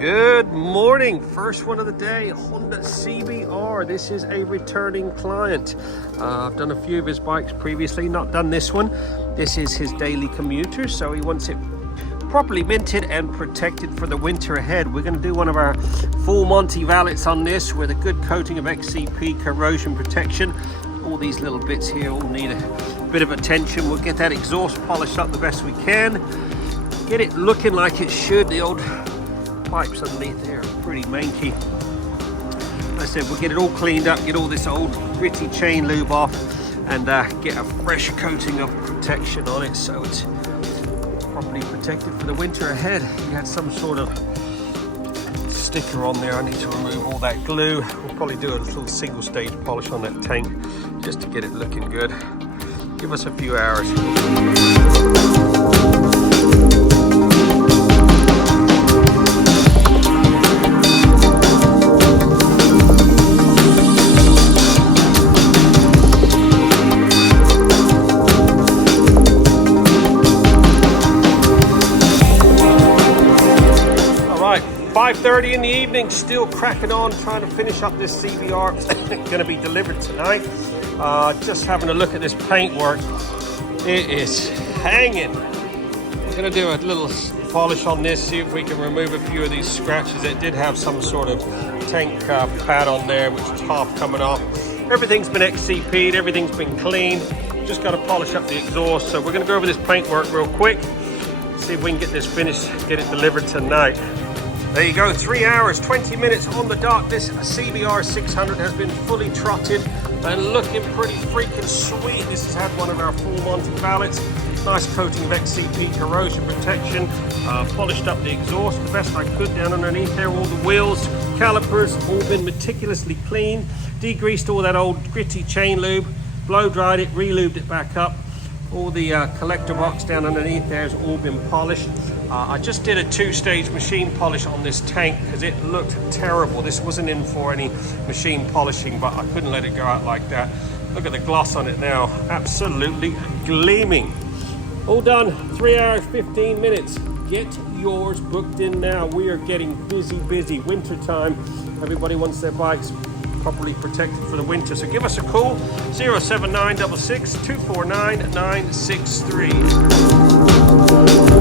Good morning, first one of the day, Honda CBR. This is a returning client. I've done a few of his bikes previously, not done this one. This is his daily commuter, so he wants it properly minted and protected for the winter ahead. We're going to do one of our full Monty valets on this with a good coating of XCP corrosion protection. All these little bits here all need a bit of attention. We'll get that exhaust polished up the best we can, get it looking like it should. The old pipes underneath there are pretty manky. Like I said, we'll get it all cleaned up, get all this old gritty chain lube off, and get a fresh coating of protection on it so it's properly protected for the winter ahead. We had some sort of sticker on there. I need to remove all that glue. We'll probably do a little single stage polish on that tank just to get it looking good. Give us a few hours. Right, 5:30 in the evening, still cracking on, trying to finish up this CBR. It's going to be delivered tonight. Just having a look at this paintwork. It is hanging. We're going to do a little polish on this, see if we can remove a few of these scratches. It did have some sort of tank pad on there, which is half coming off. Everything's been XCP'd, everything's been cleaned. Just got to polish up the exhaust. So we're going to go over this paintwork real quick, see if we can get this finished, get it delivered tonight. There you go, 3 hours, 20 minutes on the dot. This CBR600 has been fully trotted and looking pretty freaking sweet. This has had one of our full Monty valets. Nice coating of XCP corrosion protection. Polished up the exhaust the best I could down underneath there. All the wheels, calipers, all been meticulously cleaned. Degreased all that old gritty chain lube. Blow dried it, re-lubed it back up. All the collector box down underneath there has all been polished. I just did a 2-stage machine polish on this tank because it looked terrible. This wasn't in for any machine polishing, but I couldn't let it go out like that. Look at the gloss on it now, absolutely gleaming. All done, 3 hours, 15 minutes. Get yours booked in now. We are getting busy. Winter time, everybody wants their bikes properly protected for the winter. So give us a call, 07966 249 963.